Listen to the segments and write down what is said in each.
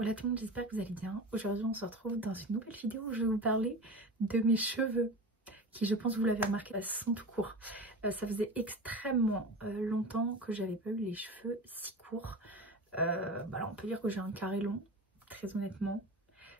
Hola tout le monde, j'espère que vous allez bien. Aujourd'hui on se retrouve dans une nouvelle vidéo où je vais vous parler de mes cheveux qui, je pense vous l'avez remarqué, sont tout courts. Ça faisait extrêmement longtemps que j'avais pas eu les cheveux si courts. Là, on peut dire que j'ai un carré long, très honnêtement.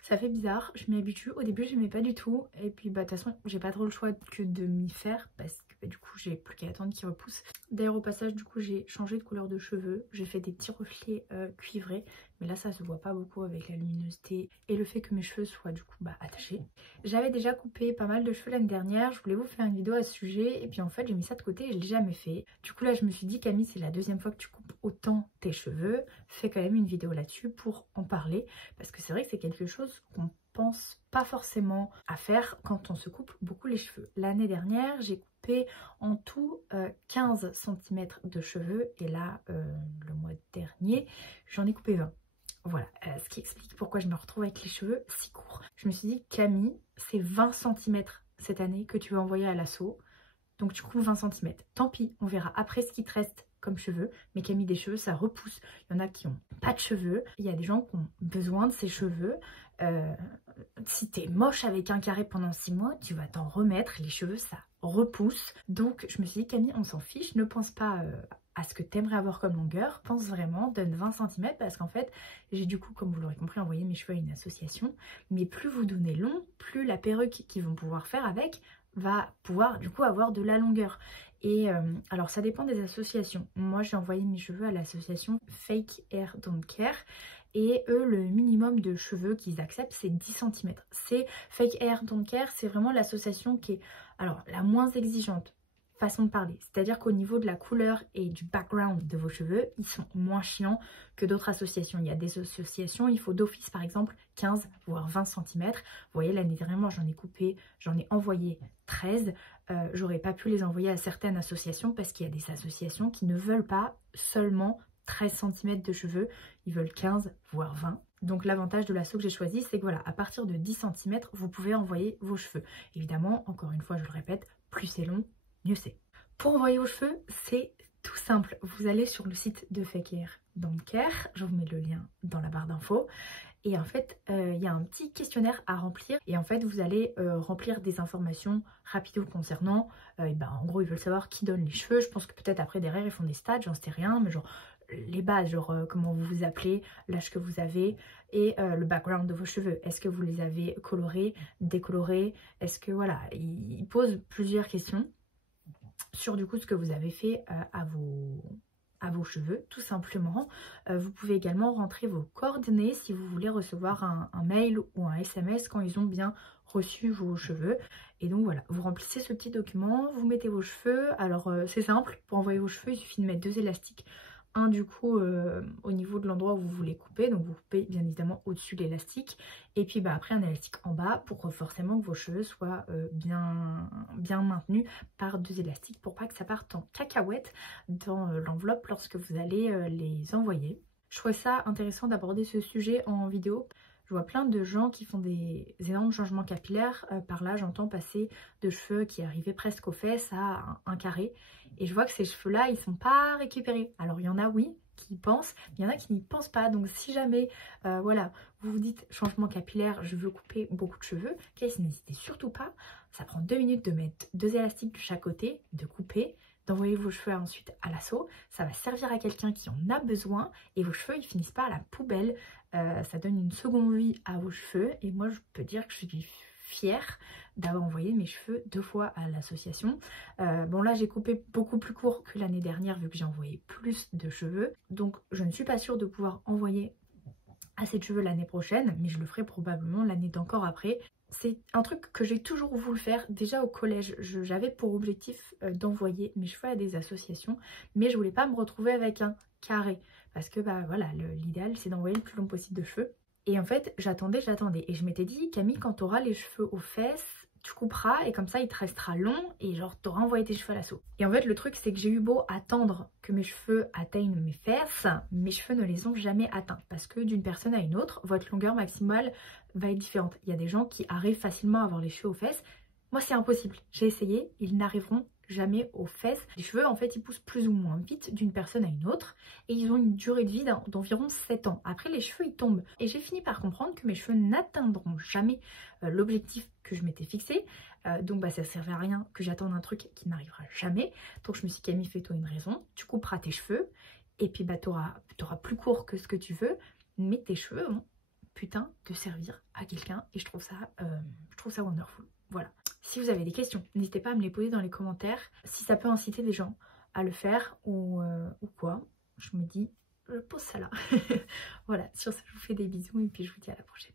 Ça fait bizarre, je m'y habitue. Au début j'aimais pas du tout et puis de toute façon j'ai pas trop le choix que de m'y faire parce que du coup j'ai plus qu'à attendre qu'ils repoussent. D'ailleurs au passage du coup j'ai changé de couleur de cheveux, j'ai fait des petits reflets cuivrés, mais là ça se voit pas beaucoup avec la luminosité et le fait que mes cheveux soient du coup attachés. J'avais déjà coupé pas mal de cheveux l'année dernière, je voulais vous faire une vidéo à ce sujet et puis en fait j'ai mis ça de côté et je l'ai jamais fait. Du coup là je me suis dit, Camille, c'est la deuxième fois que tu coupes autant tes cheveux, fais quand même une vidéo là-dessus pour en parler parce que c'est vrai que c'est quelque chose qu'on pense pas forcément à faire quand on se coupe beaucoup les cheveux. L'année dernière j'ai coupé en tout 15 cm de cheveux et là le mois dernier j'en ai coupé 20. Voilà, ce qui explique pourquoi je me retrouve avec les cheveux si courts. Je me suis dit, Camille, c'est 20 cm cette année que tu vas envoyer à l'assaut, donc tu coupes 20 cm. Tant pis, on verra après ce qui te reste comme cheveux, mais Camille, des cheveux ça repousse. Il y en a qui ont pas de cheveux, il y a des gens qui ont besoin de ces cheveux. Si t'es moche avec un carré pendant 6 mois, tu vas t'en remettre, les cheveux ça repousse. Donc je me suis dit, Camille, on s'en fiche, ne pense pas à ce que t'aimerais avoir comme longueur, pense vraiment, donne 20 cm parce qu'en fait j'ai du coup, comme vous l'aurez compris, envoyé mes cheveux à une association, mais plus vous donnez long, plus la perruque qu'ils vont pouvoir faire avec va pouvoir du coup avoir de la longueur. Et alors ça dépend des associations. Moi j'ai envoyé mes cheveux à l'association Fake Hair Don't Care et eux le minimum de cheveux qu'ils acceptent c'est 10 cm. C'est Fake Hair Don't Care, c'est vraiment l'association qui est alors la moins exigeante, façon de parler. C'est-à-dire qu'au niveau de la couleur et du background de vos cheveux, ils sont moins chiants que d'autres associations. Il y a des associations, il faut d'office par exemple 15 voire 20 cm. Vous voyez, l'année dernière, moi j'en ai coupé, j'en ai envoyé 13. J'aurais pas pu les envoyer à certaines associations parce qu'il y a des associations qui ne veulent pas seulement 13 cm de cheveux, ils veulent 15 voire 20. Donc l'avantage de l'asso que j'ai choisi, c'est que voilà, à partir de 10 cm, vous pouvez envoyer vos cheveux. Évidemment, encore une fois, je le répète, plus c'est long, mieux c'est. Pour envoyer vos cheveux, c'est tout simple. Vous allez sur le site de Fake Hair Don't Care, je vous mets le lien dans la barre d'infos. Et en fait, il y a un petit questionnaire à remplir. Et en fait, vous allez remplir des informations rapides concernant. En gros, ils veulent savoir qui donne les cheveux. Je pense que peut-être après, derrière, ils font des stats, j'en sais rien. Mais genre, les bases, genre comment vous vous appelez, l'âge que vous avez et le background de vos cheveux. Est-ce que vous les avez colorés, décolorés? Est-ce que, voilà, ils posent plusieurs questions sur du coup ce que vous avez fait à vos cheveux, tout simplement. Vous pouvez également rentrer vos coordonnées si vous voulez recevoir un mail ou un SMS quand ils ont bien reçu vos cheveux. Et donc voilà, vous remplissez ce petit document, vous mettez vos cheveux. Alors c'est simple, pour envoyer vos cheveux, il suffit de mettre 2 élastiques. Un du coup au niveau de l'endroit où vous voulez couper, donc vous coupez bien évidemment au-dessus de l'élastique et puis après un élastique en bas pour forcément que vos cheveux soient bien maintenus par 2 élastiques pour pas que ça parte en cacahuète dans l'enveloppe lorsque vous allez les envoyer. Je trouvais ça intéressant d'aborder ce sujet en vidéo. Je vois plein de gens qui font des énormes changements capillaires. Par là, j'entends passer de cheveux qui arrivaient presque aux fesses à un carré. Et je vois que ces cheveux-là, ils ne sont pas récupérés. Alors, il y en a, oui, qui y pensent, mais il y en a qui n'y pensent pas. Donc, si jamais, voilà, vous vous dites changement capillaire, je veux couper beaucoup de cheveux, n'hésitez surtout pas. Ça prend 2 minutes de mettre 2 élastiques de chaque côté, de couper, d'envoyer vos cheveux ensuite à l'assaut. Ça va servir à quelqu'un qui en a besoin et vos cheveux, ils finissent pas à la poubelle. Ça donne une seconde vie à vos cheveux et moi je peux dire que je suis fière d'avoir envoyé mes cheveux 2 fois à l'association. Bon là j'ai coupé beaucoup plus court que l'année dernière vu que j'ai envoyé plus de cheveux, donc je ne suis pas sûre de pouvoir envoyer assez de cheveux l'année prochaine, mais je le ferai probablement l'année d'encore après. C'est un truc que j'ai toujours voulu faire. Déjà au collège, j'avais pour objectif d'envoyer mes cheveux à des associations, mais je voulais pas me retrouver avec un carré. Parce que voilà, l'idéal c'est d'envoyer le plus long possible de cheveux. Et en fait, j'attendais. Et je m'étais dit, Camille, quand tu auras les cheveux aux fesses, tu couperas et comme ça il te restera long et genre tu auras envoyé tes cheveux à l'assaut. Et en fait le truc c'est que j'ai eu beau attendre que mes cheveux atteignent mes fesses, mes cheveux ne les ont jamais atteints parce que d'une personne à une autre, votre longueur maximale va être différente. Il y a des gens qui arrivent facilement à avoir les cheveux aux fesses. Moi c'est impossible, j'ai essayé, ils n'arriveront jamais aux fesses. Les cheveux en fait ils poussent plus ou moins vite d'une personne à une autre et ils ont une durée de vie d'environ 7 ans. Après les cheveux ils tombent et j'ai fini par comprendre que mes cheveux n'atteindront jamais l'objectif que je m'étais fixé. Donc ça servait à rien que j'attende un truc qui n'arrivera jamais. Donc je me suis dit Camille, fais-toi une raison, tu couperas tes cheveux et puis t'auras plus court que ce que tu veux, mais tes cheveux vont putain de servir à quelqu'un et je trouve ça wonderful. Voilà. Si vous avez des questions, n'hésitez pas à me les poser dans les commentaires. Si ça peut inciter des gens à le faire ou quoi, je me dis, je pose ça là. Voilà, sur ça je vous fais des bisous et puis je vous dis à la prochaine.